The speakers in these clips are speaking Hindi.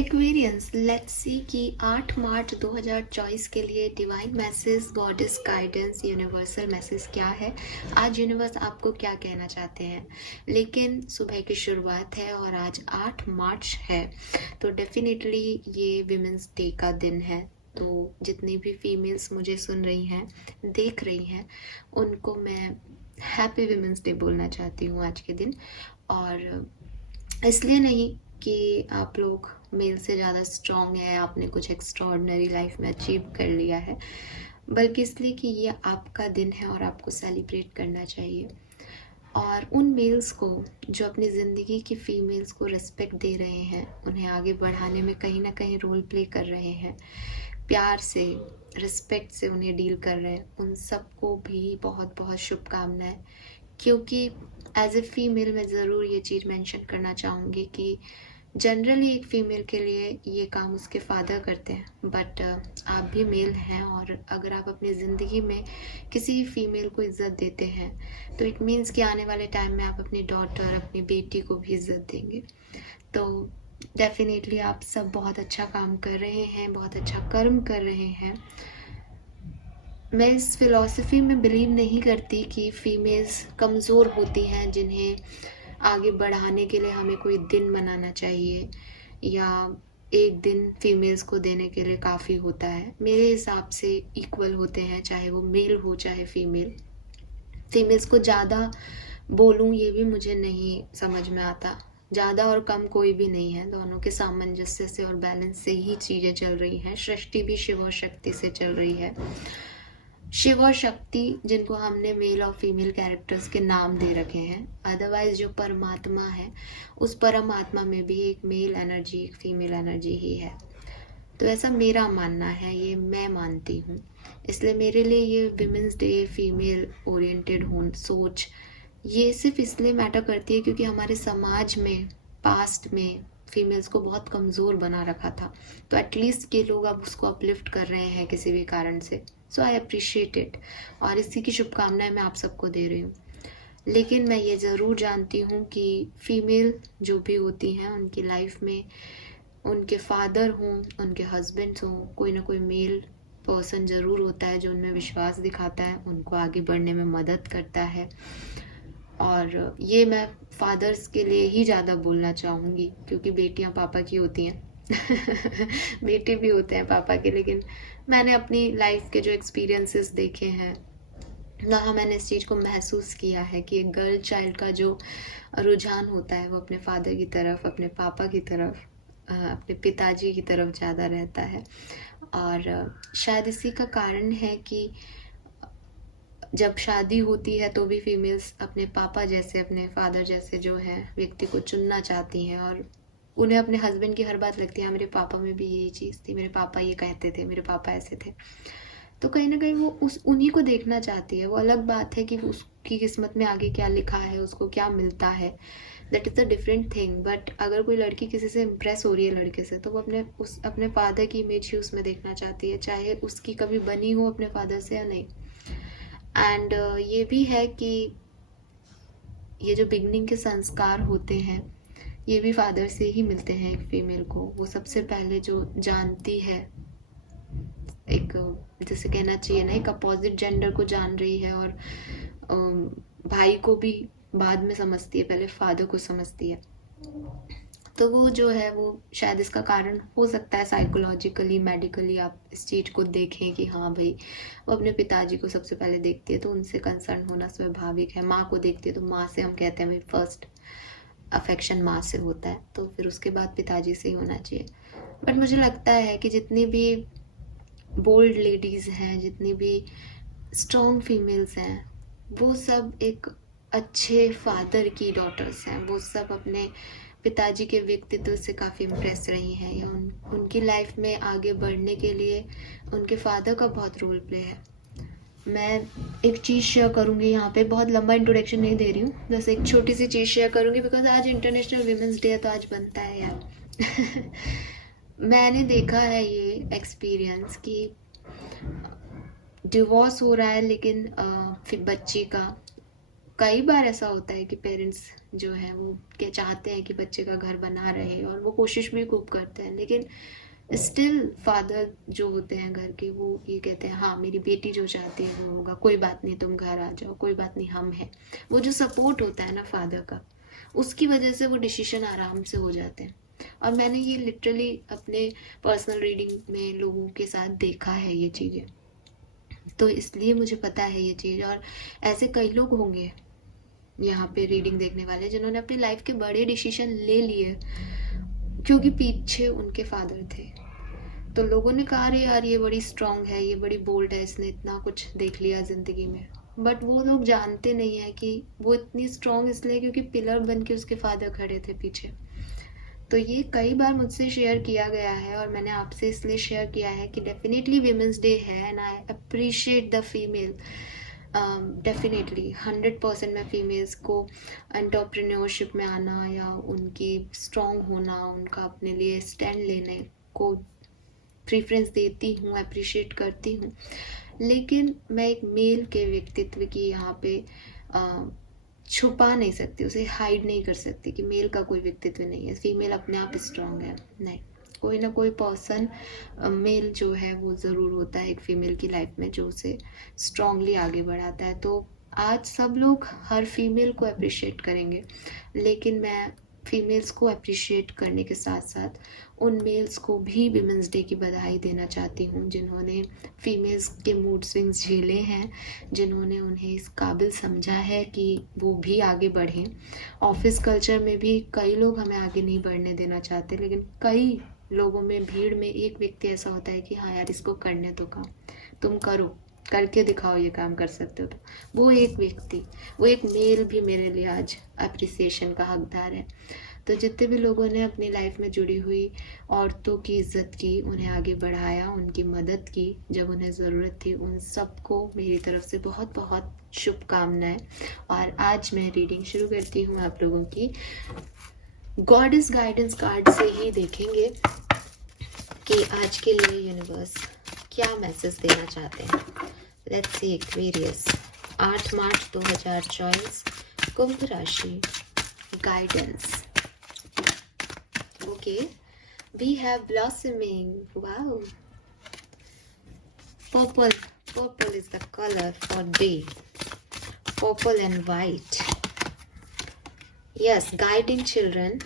एक्वेरियंस, लेट्स सी कि 8 मार्च 2024 के लिए divine message, goddess guidance, universal message क्या है। आज यूनिवर्स आपको क्या कहना चाहते हैं। लेकिन सुबह की शुरुआत है और आज 8 मार्च है, तो डेफिनेटली ये विमेंस डे का दिन है। तो जितनी भी फीमेल्स मुझे सुन रही हैं, देख रही हैं, उनको मैं हैप्पी विमेंस डे बोलना चाहती हूँ आज के दिन। और इसलिए नहीं कि आप लोग मेल से ज़्यादा स्ट्रॉन्ग है, आपने कुछ एक्स्ट्रॉर्डनरी लाइफ में अचीव कर लिया है, बल्कि इसलिए कि ये आपका दिन है और आपको सेलिब्रेट करना चाहिए। और उन मेल्स को जो अपनी ज़िंदगी की फ़ीमेल्स को रिस्पेक्ट दे रहे हैं, उन्हें आगे बढ़ाने में कहीं ना कहीं रोल प्ले कर रहे हैं, प्यार से, रिस्पेक्ट से उन्हें डील कर रहे हैं, उन सबको भी बहुत बहुत शुभकामनाएं। क्योंकि एज ए फीमेल मैं ज़रूर ये चीज़ मेंशन करना चाहूँगी कि जनरली एक फ़ीमेल के लिए ये काम उसके फादर करते हैं, बट आप भी मेल हैं और अगर आप अपनी ज़िंदगी में किसी फीमेल को इज़्ज़त देते हैं तो इट मीन्स कि आने वाले टाइम में आप अपनी डॉटर, अपनी बेटी को भी इज़्ज़त देंगे। तो डेफिनेटली आप सब बहुत अच्छा काम कर रहे हैं, बहुत अच्छा कर्म कर रहे हैं। मैं इस फ़िलॉसफी में बिलीव नहीं करती कि फ़ीमेल्स कमज़ोर होती हैं जिन्हें आगे बढ़ाने के लिए हमें कोई दिन मनाना चाहिए या एक दिन फीमेल्स को देने के लिए काफ़ी होता है। मेरे हिसाब से इक्वल होते हैं, चाहे वो मेल हो चाहे फीमेल। फीमेल्स को ज़्यादा बोलूँ ये भी मुझे नहीं समझ में आता। ज़्यादा और कम कोई भी नहीं है, दोनों के सामंजस्य से और बैलेंस से ही चीज़ें चल रही हैं। सृष्टि भी शिव और शक्ति से चल रही है। शिव और शक्ति जिनको हमने मेल और फीमेल कैरेक्टर्स के नाम दे रखे हैं, अदरवाइज जो परमात्मा है उस परमात्मा में भी एक मेल एनर्जी, एक फीमेल एनर्जी ही है। तो ऐसा मेरा मानना है, ये मैं मानती हूँ। इसलिए मेरे लिए ये विमेंस डे, फीमेल ओरिएंटेड हो सोच, ये सिर्फ इसलिए मैटर करती है क्योंकि हमारे समाज में पास्ट में फीमेल्स को बहुत कमज़ोर बना रखा था। तो एटलीस्ट ये लोग अब उसको अपलिफ्ट कर रहे हैं किसी भी कारण से। सो आई अप्रिशिएट इट और इसी की शुभकामनाएं मैं आप सबको दे रही हूँ। लेकिन मैं ये ज़रूर जानती हूँ कि फीमेल जो भी होती हैं उनकी लाइफ में उनके फादर हों, उनके हस्बैंड्स हों, कोई ना कोई मेल पर्सन ज़रूर होता है जो उनमें विश्वास दिखाता है, उनको आगे बढ़ने में मदद करता है। और ये मैं फादर्स के लिए ही ज़्यादा बोलना चाहूँगी क्योंकि बेटियाँ पापा की होती हैं बेटे भी होते हैं पापा के, लेकिन मैंने अपनी लाइफ के जो एक्सपीरियंसेस देखे हैं वहाँ मैंने इस चीज़ को महसूस किया है कि एक गर्ल चाइल्ड का जो रुझान होता है वो अपने फादर की तरफ, अपने पापा की तरफ, अपने पिताजी की तरफ ज़्यादा रहता है। और शायद इसी का कारण है कि जब शादी होती है तो भी फीमेल्स अपने पापा जैसे, अपने फादर जैसे जो है व्यक्ति को चुनना चाहती हैं और उन्हें अपने हस्बैंड की हर बात लगती है, मेरे पापा में भी यही चीज़ थी, मेरे पापा ये कहते थे, मेरे पापा ऐसे थे। तो कहीं ना कहीं वो उन्हीं को देखना चाहती है। वो अलग बात है कि उसकी किस्मत में आगे क्या लिखा है, उसको क्या मिलता है, that is a different thing. But अगर कोई लड़की किसी से इम्प्रेस हो रही है लड़के से, तो वो अपने फादर की इमेज ही उसमें देखना चाहती है, चाहे उसकी कभी बनी हो अपने फादर से या नहीं। एंड ये भी है कि ये जो बिगनिंग के संस्कार होते हैं ये भी फादर से ही मिलते हैं एक फीमेल को। वो सबसे पहले जो जानती है, एक जैसे कहना चाहिए ना, एक अपोजिट जेंडर को जान रही है और भाई को भी बाद में समझती है, पहले फादर को समझती है। तो वो जो है वो शायद इसका कारण हो सकता है साइकोलॉजिकली, मेडिकली आप इस चीज़ को देखें कि हाँ भाई वो अपने पिताजी को सबसे पहले देखती है तो उनसे कंसर्न होना स्वाभाविक है। माँ को देखती है तो माँ से हम कहते हैं भाई फर्स्ट अफेक्शन माँ से होता है, तो फिर उसके बाद पिताजी से ही होना चाहिए। बट मुझे लगता है कि जितनी भी बोल्ड लेडीज़ हैं, जितनी भी स्ट्रॉन्ग फीमेल्स हैं, वो सब एक अच्छे फादर की डॉटर्स हैं। वो सब अपने पिताजी के व्यक्तित्व से काफ़ी इम्प्रेस रही हैं या उनकी लाइफ में आगे बढ़ने के लिए उनके फादर का बहुत रोल प्ले है। मैं एक चीज़ शेयर करूँगी यहाँ पे, बहुत लंबा इंट्रोडक्शन नहीं दे रही हूँ, बस एक छोटी सी चीज़ शेयर करूँगी बिकॉज आज इंटरनेशनल वीमेंस डे है तो आज बनता है यार मैंने देखा है ये एक्सपीरियंस कि डिवोर्स हो रहा है लेकिन फिर बच्ची का कई बार ऐसा होता है कि पेरेंट्स जो है वो के चाहते हैं कि बच्चे का घर बना रहे, और वो कोशिश भी खूब करते हैं, लेकिन स्टिल फादर जो होते हैं घर के, वो ये कहते हैं हाँ मेरी बेटी जो चाहती है वो होगा, कोई बात नहीं तुम घर आ जाओ, कोई बात नहीं हम हैं। वो जो सपोर्ट होता है ना फादर का, उसकी वजह से वो डिसीजन आराम से हो जाते हैं। और मैंने ये लिटरली अपने पर्सनल रीडिंग में लोगों के साथ देखा है ये चीज़ें, तो इसलिए मुझे पता है ये चीज़। और ऐसे कई लोग होंगे यहाँ पे रीडिंग देखने वाले जिन्होंने अपनी लाइफ के बड़े डिसीजन ले लिए क्योंकि पीछे उनके फादर थे। तो लोगों ने कहा अरे यार ये बड़ी स्ट्रांग है, ये बड़ी बोल्ड है, इसने इतना कुछ देख लिया ज़िंदगी में। बट वो लोग जानते नहीं है कि वो इतनी स्ट्रांग इसलिए क्योंकि पिलर बन के उसके फादर खड़े थे पीछे। तो ये कई बार मुझसे शेयर किया गया है और मैंने आपसे इसलिए शेयर किया है कि डेफिनेटली वीमेंस डे है and I appreciate the female. Definitely 100% मैं फीमेल्स को एंटरप्रेन्योरशिप में आना या उनकी स्ट्रांग होना, उनका अपने लिए स्टैंड लेने को प्रीफरेंस देती हूँ, अप्रिशिएट करती हूँ। लेकिन मैं एक मेल के व्यक्तित्व की यहाँ पे छुपा नहीं सकती, उसे हाइड नहीं कर सकती कि मेल का कोई व्यक्तित्व नहीं है, फीमेल अपने आप स्ट्रांग है। नहीं, कोई ना कोई पर्सन मेल जो है वो ज़रूर होता है एक फीमेल की लाइफ में जो उसे स्ट्रांगली आगे बढ़ाता है। तो आज सब लोग हर फीमेल को अप्रिशिएट करेंगे, लेकिन मैं फीमेल्स को अप्रिशिएट करने के साथ साथ उन मेल्स को भी विमेंस डे की बधाई देना चाहती हूँ जिन्होंने फीमेल्स के मूड स्विंग्स झेले हैं, जिन्होंने उन्हें इस काबिल समझा है कि वो भी आगे बढ़ें। ऑफिस कल्चर में भी कई लोग हमें आगे नहीं बढ़ने देना चाहते, लेकिन कई लोगों में, भीड़ में एक व्यक्ति ऐसा होता है कि हाँ यार इसको करने दो काम, तुम करो, करके दिखाओ ये काम कर सकते हो। तो वो एक व्यक्ति, वो एक मेल भी मेरे लिए आज अप्रिसिएशन का हकदार है। तो जितने भी लोगों ने अपनी लाइफ में जुड़ी हुई औरतों की इज्जत की, उन्हें आगे बढ़ाया, उनकी मदद की जब उन्हें ज़रूरत थी, उन सबको मेरी तरफ से बहुत बहुत शुभकामनाएं। और आज मैं रीडिंग शुरू करती हूँ आप लोगों की गॉडेस गाइडेंस कार्ड से ही देखेंगे कि आज के लिए यूनिवर्स क्या मैसेज देना चाहते हैं। लेट्स सी एक्वेरियस 8 मार्च 2024 कुंभ राशि guidance. Okay, we have blossoming, wow, purple is the colour for day, purple and white. Yes, guiding children,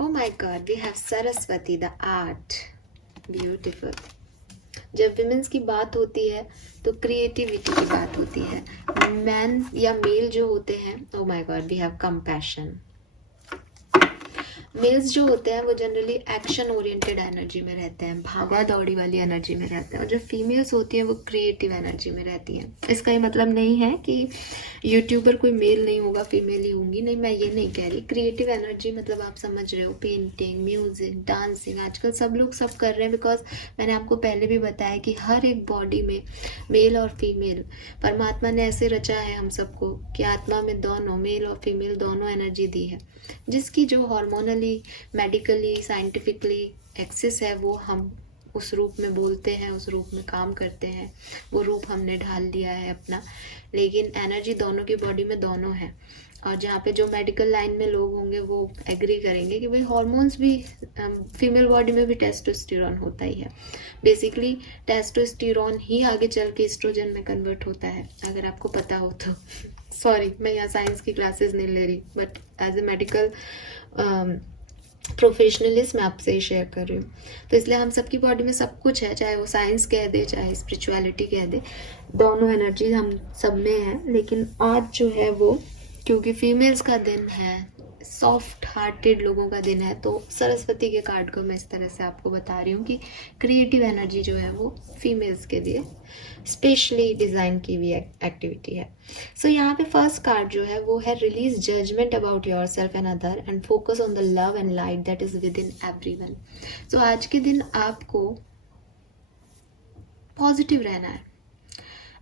oh my god, we have Saraswati, the art, beautiful। जब विमेंस की बात होती है तो क्रिएटिविटी की बात होती है। मैन या मेल जो होते हैं, oh my god, we have compassion। Males जो होते हैं वो जनरली एक्शन ओरिएंटेड एनर्जी में रहते हैं, भागा दौड़ी वाली एनर्जी में रहते हैं, और जो फीमेल्स होती हैं वो क्रिएटिव एनर्जी में रहती हैं। इसका ये मतलब नहीं है कि यूट्यूबर कोई मेल नहीं होगा, फीमेल ही होंगी, नहीं, मैं ये नहीं कह रही। क्रिएटिव एनर्जी मतलब आप समझ रहे हो, पेंटिंग, म्यूजिक, डांसिंग, आजकल सब लोग सब कर रहे हैं। बिकॉज मैंने आपको पहले भी बताया कि हर एक बॉडी में मेल और फीमेल, परमात्मा ने ऐसे रचा है हम सबको कि आत्मा में दोनों, मेल और फीमेल दोनों एनर्जी दी है, जिसकी जो हार्मोनली, मेडिकली, साइंटिफिकली एक्सेस है वो हम उस रूप में बोलते हैं, उस रूप में काम करते हैं, वो रूप हमने ढाल लिया है अपना। लेकिन एनर्जी दोनों की बॉडी में दोनों है। और जहाँ पे जो मेडिकल लाइन में लोग होंगे वो एग्री करेंगे कि भाई हार्मोन्स भी, फीमेल बॉडी में भी टेस्टोस्टेरोन होता ही है। बेसिकली टेस्टोस्टेरोन ही आगे चल के एस्ट्रोजन में कन्वर्ट होता है, अगर आपको पता हो तो। सॉरी, मैं यहाँ साइंस की क्लासेस नहीं ले रही, but as a medical professionalist मैं आपसे ही शेयर कर रही हूँ। तो इसलिए हम सबकी बॉडी में सब कुछ है, चाहे वो साइंस कह दे, चाहे स्पिरिचुअलिटी कह दे, दोनों एनर्जी हम सब में है। लेकिन आज जो है वो, क्योंकि फीमेल्स का दिन है, सॉफ्ट हार्टेड लोगों का दिन है, तो सरस्वती के कार्ड को मैं इस तरह से आपको बता रही हूँ कि क्रिएटिव एनर्जी जो है वो फीमेल्स के लिए स्पेशली डिज़ाइन की हुई एक्टिविटी है। सो यहाँ पे फर्स्ट कार्ड जो है वो है release judgement about yourself and other and focus on the love and light that is within everyone. So आज के दिन आपको पॉजिटिव रहना है।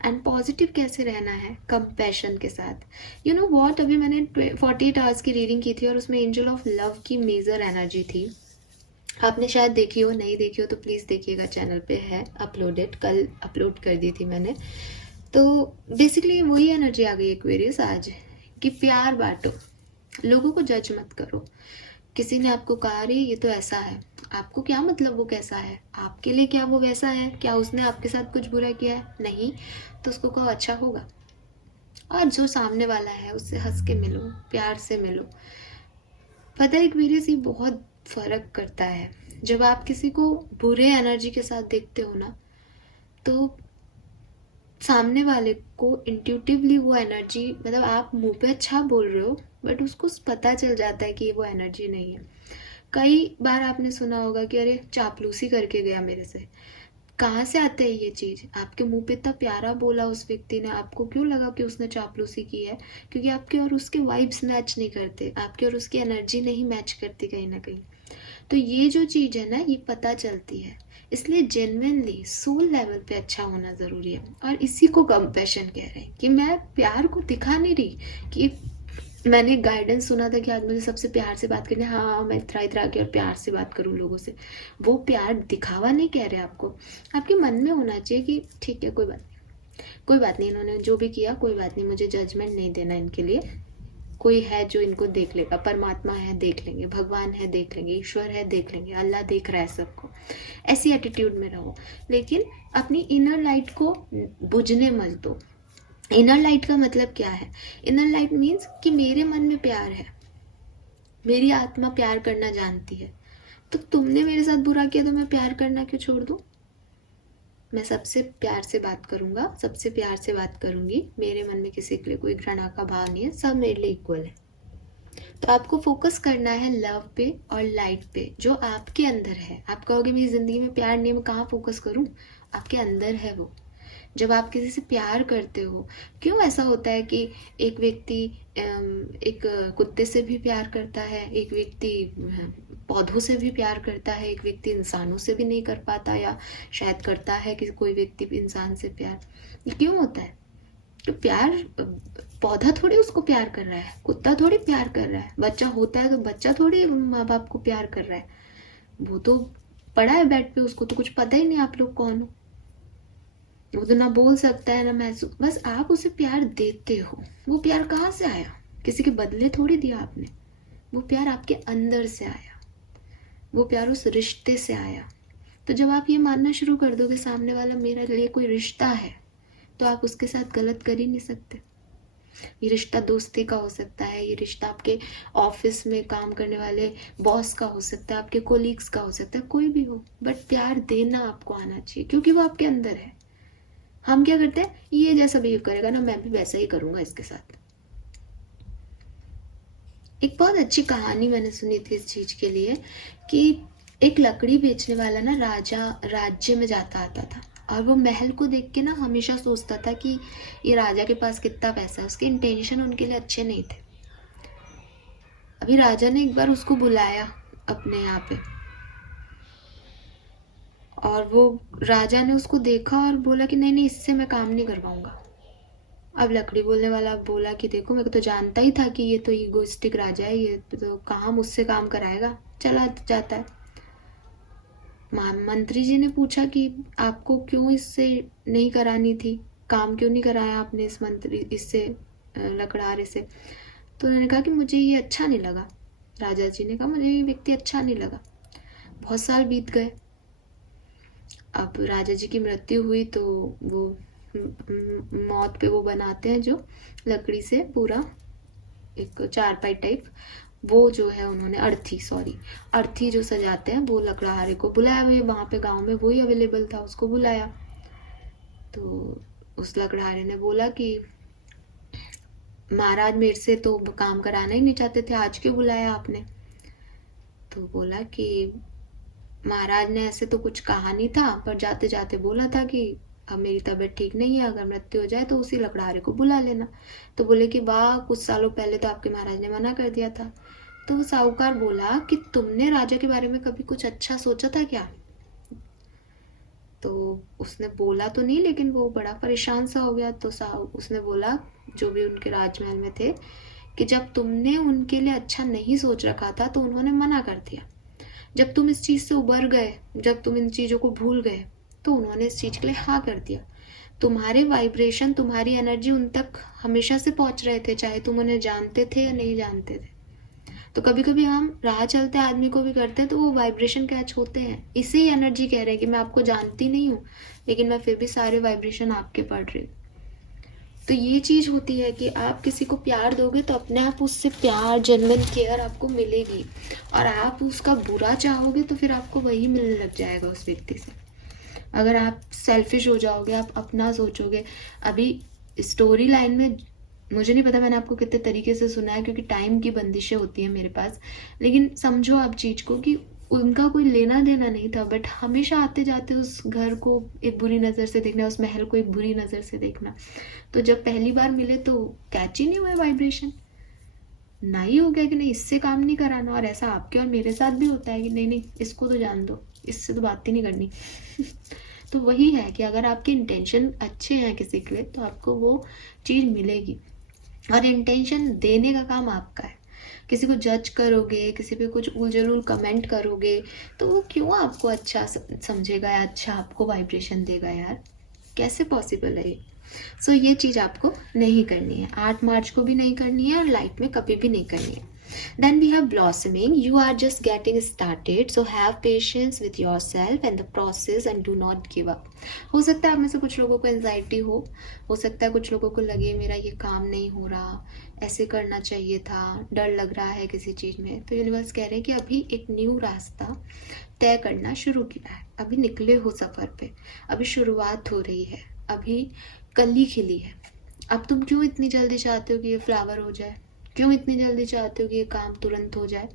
एंड पॉजिटिव कैसे रहना है? कंपैशन के साथ। यू नो व्हाट, अभी मैंने 48 आवर्स की रीडिंग की थी और उसमें एंजल ऑफ लव की मेजर एनर्जी थी। आपने शायद देखी हो, नहीं देखी हो तो प्लीज़ देखिएगा, चैनल पे है अपलोडेड, कल अपलोड कर दी थी मैंने। तो बेसिकली वही एनर्जी आ गई एक्वेरियस आज, कि प्यार बांटो, लोगों को जज मत करो। किसी ने आपको कहा अरे ये तो ऐसा है, आपको क्या मतलब वो कैसा है, आपके लिए क्या वो वैसा है, क्या उसने आपके साथ कुछ बुरा किया है, नहीं, तो उसको कहो अच्छा होगा। और जो सामने वाला है उससे हंस के मिलो, प्यार से मिलो। पता है एक्वेरियस, ये बहुत फर्क करता है। जब आप किसी को बुरे एनर्जी के साथ देखते हो ना, तो सामने वाले को इंट्यूटिवली वो एनर्जी, मतलब आप मुंह पे अच्छा बोल रहे हो बट उसको पता चल जाता है कि वो एनर्जी नहीं है। कई बार आपने सुना होगा कि अरे चापलूसी करके गया मेरे से। कहाँ से आता है ये चीज़? आपके मुंह पे इतना प्यारा बोला उस व्यक्ति ने, आपको क्यों लगा कि उसने चापलूसी की है? क्योंकि आपके और उसके वाइब्स मैच नहीं करते, आपके और उसकी एनर्जी नहीं मैच करती कहीं ना कहीं। तो ये जो चीज़ है ना, ये पता चलती है। इसलिए जेन्युइनली सोल लेवल पे अच्छा होना ज़रूरी है। और इसी को कंपैशन कह रहे हैं, कि मैं प्यार को दिखा नहीं रही। कि मैंने गाइडेंस सुना था कि आज मुझे सबसे प्यार से बात करनी है, हाँ मैं इतरा इतरा के और प्यार से बात करूँ लोगों से। वो प्यार दिखावा नहीं कह रहे आपको, आपके मन में होना चाहिए कि ठीक है, कोई बात नहीं, कोई बात नहीं, इन्होंने जो भी किया कोई बात नहीं, मुझे जजमेंट नहीं देना इनके लिए। कोई है जो इनको देख लेगा, परमात्मा है देख लेंगे, भगवान है देख लेंगे, ईश्वर है देख लेंगे, अल्लाह देख रहा है सबको। ऐसी एटीट्यूड में रहो, लेकिन अपनी इनर लाइट को बुझने मत दो। इनर लाइट का मतलब क्या है? इनर लाइट मीन्स कि मेरे मन में प्यार है, मेरी आत्मा प्यार करना जानती है। तो तुमने मेरे साथ बुरा किया तो मैं प्यार करना क्यों छोड़ दूँ? मैं सबसे प्यार से बात करूँगा, सबसे प्यार से बात करूँगी। मेरे मन में किसी के लिए कोई घृणा का भाव नहीं है, सब मेरे लिए इक्वल है। तो आपको फोकस करना है लव पे और लाइट पे, जो आपके अंदर है। आप कहोगे मेरी ज़िंदगी में प्यार नहीं है, मैं कहाँ फोकस करूँ? आपके अंदर है वो। जब आप किसी से प्यार करते हो, क्यों ऐसा होता है कि एक व्यक्ति एक कुत्ते से भी प्यार करता है, एक व्यक्ति पौधों से भी प्यार करता है, एक व्यक्ति इंसानों से भी नहीं कर पाता, या शायद करता है कि कोई व्यक्ति इंसान से प्यार। ये क्यों होता है? तो प्यार, पौधा थोड़ी उसको प्यार कर रहा है, कुत्ता थोड़ी प्यार कर रहा है, बच्चा होता है तो बच्चा थोड़ी माँ बाप को प्यार कर रहा है। वो तो पड़ा है बेड पे, उसको तो कुछ पता ही नहीं आप लोग कौन हो। वो तो ना बोल सकता है ना महसूस, बस आप उसे प्यार देते हो। वो प्यार कहाँ से आया? किसी के बदले थोड़ी दिया आपने। वो प्यार आपके अंदर से आया, वो प्यार उस रिश्ते से आया। तो जब आप ये मानना शुरू कर दो कि सामने वाला मेरे लिए कोई रिश्ता है, तो आप उसके साथ गलत कर ही नहीं सकते। ये रिश्ता दोस्ती का हो सकता है, ये रिश्ता आपके ऑफिस में काम करने वाले बॉस का हो सकता है, आपके कोलीग्स का हो सकता है, कोई भी हो, बट प्यार देना आपको आना चाहिए, क्योंकि वो आपके अंदर है। हम क्या करते हैं, ये जैसा बिहेव करेगा ना मैं भी वैसा ही करूंगा इसके साथ। एक बहुत अच्छी कहानी मैंने सुनी थी इस चीज के लिए, कि एक लकड़ी बेचने वाला ना राजा राज्य में जाता आता था, और वो महल को देख के ना हमेशा सोचता था कि ये राजा के पास कितना पैसा है। उसके इंटेंशन उनके लिए अच्छे नहीं थे। अभी राजा ने एक बार उसको बुलाया अपने यहाँ पे, और वो राजा ने उसको देखा और बोला कि नहीं नहीं, इससे मैं काम नहीं करवाऊंगा। अब लकड़ी बोलने वाला बोला कि देखो, मेरे को तो जानता ही था कि ये तो ईगोइस्टिक राजा है, ये तो कहाँ मुझसे काम कराएगा, चला जाता है। मंत्री जी ने पूछा कि आपको क्यों इससे नहीं करानी थी, काम क्यों नहीं कराया आपने इस मंत्री इससे, लकड़हारे से? तो उन्होंने कहा कि मुझे ये अच्छा नहीं लगा। राजा जी ने कहा मुझे ये व्यक्ति अच्छा नहीं लगा। बहुत साल बीत गए। अब राजा जी की मृत्यु हुई तो वो मौत पे वो बनाते हैं जो लकड़ी से पूरा एक चारपाई टाइप, वो जो है उन्होंने अर्थी जो सजाते हैं, वो लकड़हारे को बुलाया। हुए वहाँ पे गांव में वही अवेलेबल था, उसको बुलाया। तो उस लकड़हारे ने बोला कि महाराज मेरे से तो काम कराना ही नहीं चाहते थे, आज क्यों बुलाया आपने? तो बोला कि महाराज ने ऐसे तो कुछ कहा नहीं था, पर जाते जाते बोला था कि अब मेरी तबीयत ठीक नहीं है, अगर मृत्यु हो जाए तो उसी लकड़हारे को बुला लेना। तो बोले कि वाह, कुछ सालों पहले तो आपके महाराज ने मना कर दिया था। तो वो साहूकार बोला कि तुमने राजा के बारे में कभी कुछ अच्छा सोचा था क्या? तो उसने बोला तो नहीं, लेकिन वो बड़ा परेशान सा हो गया। तो उसने बोला, जो भी उनके राजमहल में थे, कि जब तुमने उनके लिए अच्छा नहीं सोच रखा था तो उन्होंने मना कर दिया, जब तुम इस चीज़ से उबर गए, जब तुम इन चीज़ों को भूल गए, तो उन्होंने इस चीज़ के लिए हाँ कर दिया। तुम्हारे वाइब्रेशन, तुम्हारी एनर्जी उन तक हमेशा से पहुंच रहे थे, चाहे तुम उन्हें जानते थे या नहीं जानते थे। तो कभी कभी हम राह चलते आदमी को भी करते हैं तो वो वाइब्रेशन कैच होते हैं। इसे ही एनर्जी कह रहे हैं कि मैं आपको जानती नहीं हूँ, लेकिन मैं फिर भी सारे वाइब्रेशन आपके पढ़ रही हूँ। तो ये चीज़ होती है कि आप किसी को प्यार दोगे तो अपने आप उससे प्यार, जेन्युइन केयर आपको मिलेगी। और आप उसका बुरा चाहोगे तो फिर आपको वही मिलने लग जाएगा उस व्यक्ति से। अगर आप सेल्फिश हो जाओगे, आप अपना सोचोगे। अभी स्टोरी लाइन में मुझे नहीं पता मैंने आपको कितने तरीके से सुना है, क्योंकि टाइम की बंदिशें होती हैं मेरे पास, लेकिन समझो आप चीज़ को कि उनका कोई लेना देना नहीं था, बट हमेशा आते जाते उस घर को एक बुरी नज़र से देखना, उस महल को एक बुरी नज़र से देखना। तो जब पहली बार मिले तो कैच ही नहीं हुए वाइब्रेशन, ना ही हो गया कि नहीं इससे काम नहीं कराना। और ऐसा आपके और मेरे साथ भी होता है कि नहीं नहीं इसको तो जान दो, इससे तो बात ही नहीं करनी। तो वही है कि अगर आपके इंटेंशन अच्छे हैं किसी के लिए तो आपको वो चीज़ मिलेगी। और इंटेंशन देने का काम आपका है। किसी को जज करोगे, किसी पे कुछ उलझुल कमेंट करोगे, तो वो क्यों आपको अच्छा समझेगा या अच्छा आपको वाइब्रेशन देगा यार? कैसे पॉसिबल है ये? सो ये चीज़ आपको नहीं करनी है, 8 मार्च को भी नहीं करनी है और लाइफ में कभी भी नहीं करनी है। Then we have blossoming. You are just getting started, so have patience with yourself and the process and do not give up. हो सकता है आप में से कुछ लोगों को एंजाइटी हो सकता है कुछ लोगों को लगे मेरा ये काम नहीं हो रहा, ऐसे करना चाहिए था, डर लग रहा है किसी चीज़ में। तो यूनिवर्स कह रहे हैं कि अभी एक न्यू रास्ता तय करना शुरू किया है, अभी निकले हो सफ़र पे, अभी शुरुआत हो रही है, अभी कली खिली है। अब तुम क्यों इतनी जल्दी चाहते हो कि ये फ्लावर हो जाए? क्यों इतनी जल्दी चाहते हो कि ये काम तुरंत हो जाए?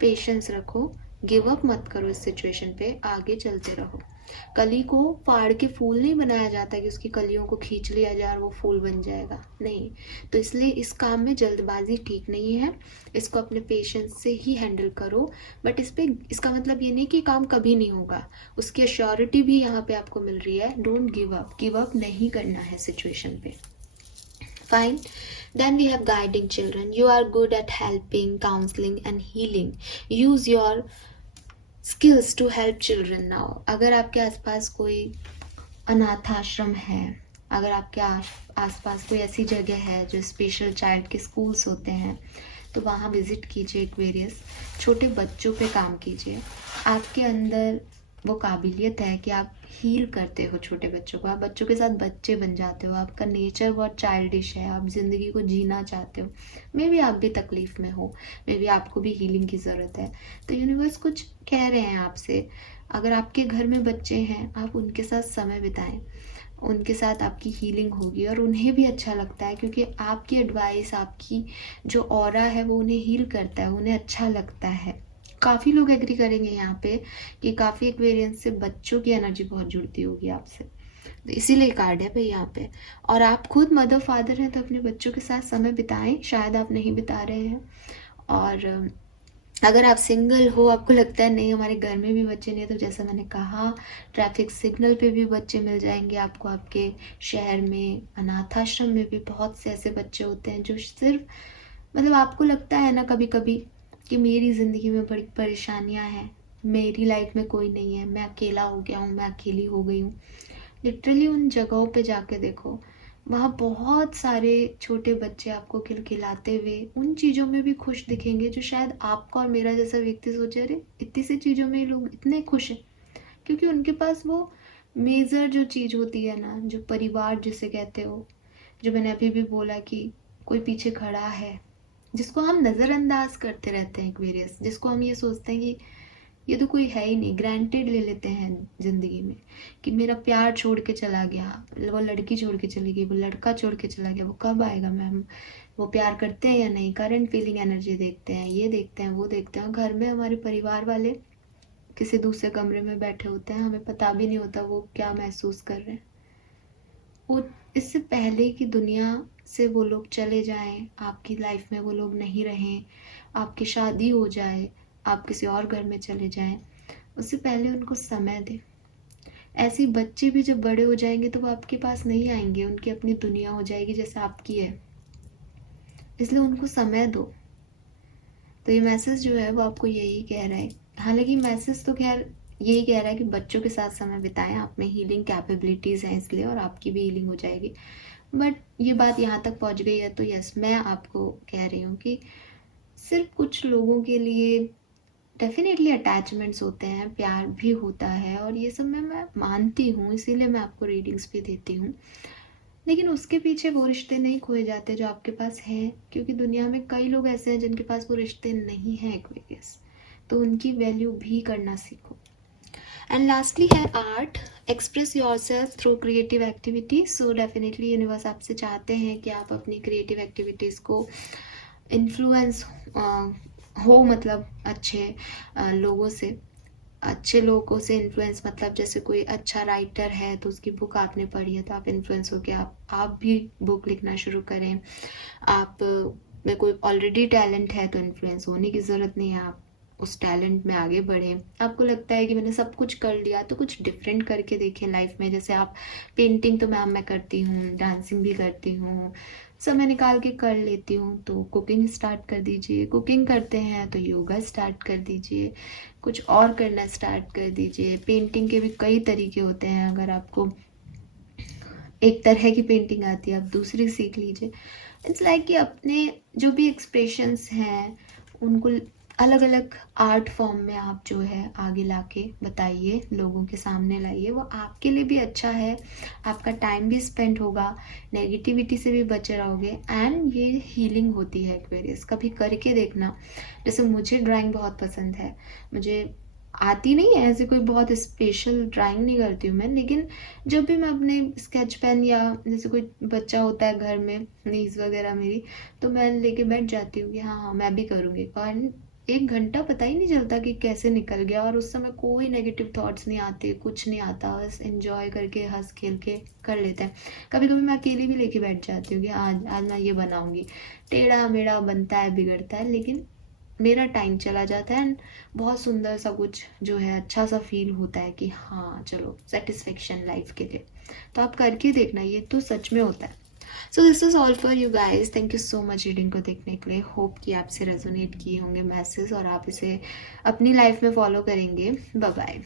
पेशेंस रखो, गिव अप मत करो इस सिचुएशन पे, आगे चलते रहो। कली को फाड़ के फूल नहीं बनाया जाता कि उसकी कलियों को खींच लिया जाए और वो फूल बन जाएगा, नहीं। तो इसलिए इस काम में जल्दबाजी ठीक नहीं है, इसको अपने पेशेंस से ही हैंडल करो। बट इसका मतलब ये नहीं कि काम कभी नहीं होगा, उसकी अश्योरिटी भी यहाँ पे आपको मिल रही है। डोंट गिव अप नहीं करना है सिचुएशन पे। Fine. Then we have guiding children. You are good at helping, counseling and healing. Use your skills to help children now. अगर आपके आसपास कोई अनाथ आश्रम है, अगर आपके आसपास कोई ऐसी जगह है जो स्पेशल चाइल्ड के स्कूल्स होते हैं, तो वहाँ विजिट कीजिए, एक्वेरियस छोटे बच्चों पे काम कीजिए। आपके अंदर वो काबिलियत है कि आप हील करते हो छोटे बच्चों को, आप बच्चों के साथ बच्चे बन जाते हो, आपका नेचर बहुत चाइल्डिश है, आप ज़िंदगी को जीना चाहते हो। मे बी आप भी तकलीफ़ में हो, मे बी आपको भी हीलिंग की ज़रूरत है। तो यूनिवर्स कुछ कह रहे हैं आपसे, अगर आपके घर में बच्चे हैं आप उनके साथ समय बिताएं, उनके साथ आपकी हीलिंग होगी और उन्हें भी अच्छा लगता है, क्योंकि आपकी एडवाइस, आपकी जो ऑरा है वो उन्हें हील करता है, उन्हें अच्छा लगता है। काफ़ी लोग एग्री करेंगे यहाँ पे कि काफ़ी एक्वेरियंस से बच्चों की एनर्जी बहुत जुड़ती होगी आपसे, तो इसीलिए कार्ड है भाई यहाँ पे। और आप खुद मदर फादर हैं तो अपने बच्चों के साथ समय बिताएं, शायद आप नहीं बिता रहे हैं। और अगर आप सिंगल हो, आपको लगता है नहीं हमारे घर में भी बच्चे नहीं है, तो जैसा मैंने कहा ट्रैफिक सिग्नल पे भी बच्चे मिल जाएंगे आपको, आपके शहर में अनाथ आश्रम में भी बहुत से ऐसे बच्चे होते हैं जो सिर्फ मतलब आपको लगता है ना कभी कभी कि मेरी ज़िंदगी में बड़ी परेशानियां हैं, मेरी लाइफ में कोई नहीं है, मैं अकेला हो गया हूँ, मैं अकेली हो गई हूँ। लिटरली उन जगहों पे जाके देखो, वहाँ बहुत सारे छोटे बच्चे आपको खिलखिलाते हुए उन चीज़ों में भी खुश दिखेंगे जो शायद आपका और मेरा जैसा व्यक्ति सोचे अरे इतनी सी चीज़ों में लोग इतने खुश हैं, क्योंकि उनके पास वो मेजर जो चीज़ होती है ना, जो परिवार जिसे कहते हो, जो मैंने अभी भी बोला कि कोई पीछे खड़ा है, जिसको हम नज़रअंदाज करते रहते हैं एक्वेरियस, जिसको हम ये सोचते हैं कि ये तो कोई है ही नहीं, ग्रांटेड ले लेते हैं ज़िंदगी में कि मेरा प्यार छोड़ के चला गया, वो लड़की छोड़ के चली गई, वो लड़का छोड़ के चला गया, वो कब आएगा मैम, वो प्यार करते हैं या नहीं, करंट फीलिंग एनर्जी देखते हैं, ये देखते हैं वो देखते हैं। और घर में हमारे परिवार वाले किसी दूसरे कमरे में बैठे होते हैं, हमें पता भी नहीं होता वो क्या महसूस कर रहे हैं। वो इससे पहले कि दुनिया से वो लोग चले जाएं, आपकी लाइफ में वो लोग नहीं रहें, आपकी शादी हो जाए, आप किसी और घर में चले जाएं, उससे पहले उनको समय दें। ऐसे बच्चे भी जब बड़े हो जाएंगे तो वो आपके पास नहीं आएंगे, उनकी अपनी दुनिया हो जाएगी जैसे आपकी है, इसलिए उनको समय दो। तो ये मैसेज जो है वो आपको यही कह रहा है हालांकि मैसेज तो खैर यही कह रहा है कि बच्चों के साथ समय बिताएं, आप में हीलिंग कैपेबिलिटीज़ हैं इसलिए, और आपकी भी हीलिंग हो जाएगी। बट ये बात यहाँ तक पहुँच गई है तो यस, मैं आपको कह रही हूँ कि सिर्फ कुछ लोगों के लिए डेफिनेटली अटैचमेंट्स होते हैं, प्यार भी होता है, और ये सब मैं मानती हूँ, इसीलिए मैं आपको रीडिंग्स भी देती हूँ। लेकिन उसके पीछे वो रिश्ते नहीं खोए जाते जो आपके पास हैं, क्योंकि दुनिया में कई लोग ऐसे हैं जिनके पास वो रिश्ते नहीं हैं एक्वेरियस, तो उनकी वैल्यू भी करना सीखो। एंड लास्टली है art, express your self through creative activity. So definitely universe आपसे चाहते हैं कि आप अपनी क्रिएटिव एक्टिविटीज़ को इन्फ्लुएंस हो, मतलब लोगों से, अच्छे लोगों से इन्फ्लुएंस, मतलब जैसे कोई अच्छा राइटर है तो उसकी बुक आपने पढ़ी है तो आप इन्फ्लुएंस हो के आप भी बुक लिखना शुरू करें। आप में कोई ऑलरेडी टैलेंट है तो इन्फ्लुएंस होने की ज़रूरत नहीं है, आप उस टैलेंट में आगे बढ़ें। आपको लगता है कि मैंने सब कुछ कर लिया तो कुछ डिफरेंट करके देखें लाइफ में। जैसे आप पेंटिंग तो मैं करती हूँ, डांसिंग भी करती हूँ, समय निकाल के कर लेती हूँ, तो कुकिंग स्टार्ट कर दीजिए। कुकिंग करते हैं तो योगा स्टार्ट कर दीजिए, कुछ और करना स्टार्ट कर दीजिए। पेंटिंग के भी कई तरीके होते हैं, अगर आपको एक तरह की पेंटिंग आती है आप दूसरी सीख लीजिए। इट्स लाइक कि अपने जो भी एक्सप्रेशंस हैं उनको अलग अलग आर्ट फॉर्म में आप जो है आगे लाके बताइए, लोगों के सामने लाइए। वो आपके लिए भी अच्छा है, आपका टाइम भी स्पेंड होगा, नेगेटिविटी से भी बचे रहोगे, एंड ये हीलिंग होती है एक्वेरियस। कभी करके देखना। जैसे मुझे ड्राइंग बहुत पसंद है, मुझे आती नहीं है ऐसे, कोई बहुत स्पेशल ड्राइंग नहीं करती हूँ मैं, लेकिन जब भी मैं अपने स्केच पेन, या जैसे कोई बच्चा होता है घर में, नीज वगैरह मेरी, तो मैं लेके बैठ जाती हूँ कि हाँ हाँ मैं भी करूँगी, और 1 घंटा पता ही नहीं चलता कि कैसे निकल गया, और उस समय कोई नेगेटिव थॉट्स नहीं आते, कुछ नहीं आता, बस एंजॉय करके हंस खेल के कर लेते हैं। कभी कभी मैं अकेली भी लेके बैठ जाती हूँ कि आज आज मैं ये बनाऊँगी, टेढ़ा मेढ़ा बनता है, बिगड़ता है, लेकिन मेरा टाइम चला जाता है, एंड बहुत सुंदर सा कुछ जो है अच्छा सा फील होता है कि हाँ चलो सेटिस्फेक्शन लाइफ के लिए। तो आप करके देखना, ये तो सच में होता है। So this is all for you guys, thank you so much reading को देखने के लिए। होप कि आपसे रेजोनेट किए होंगे मैसेज और आप इसे अपनी लाइफ में फॉलो करेंगे। Bye bye.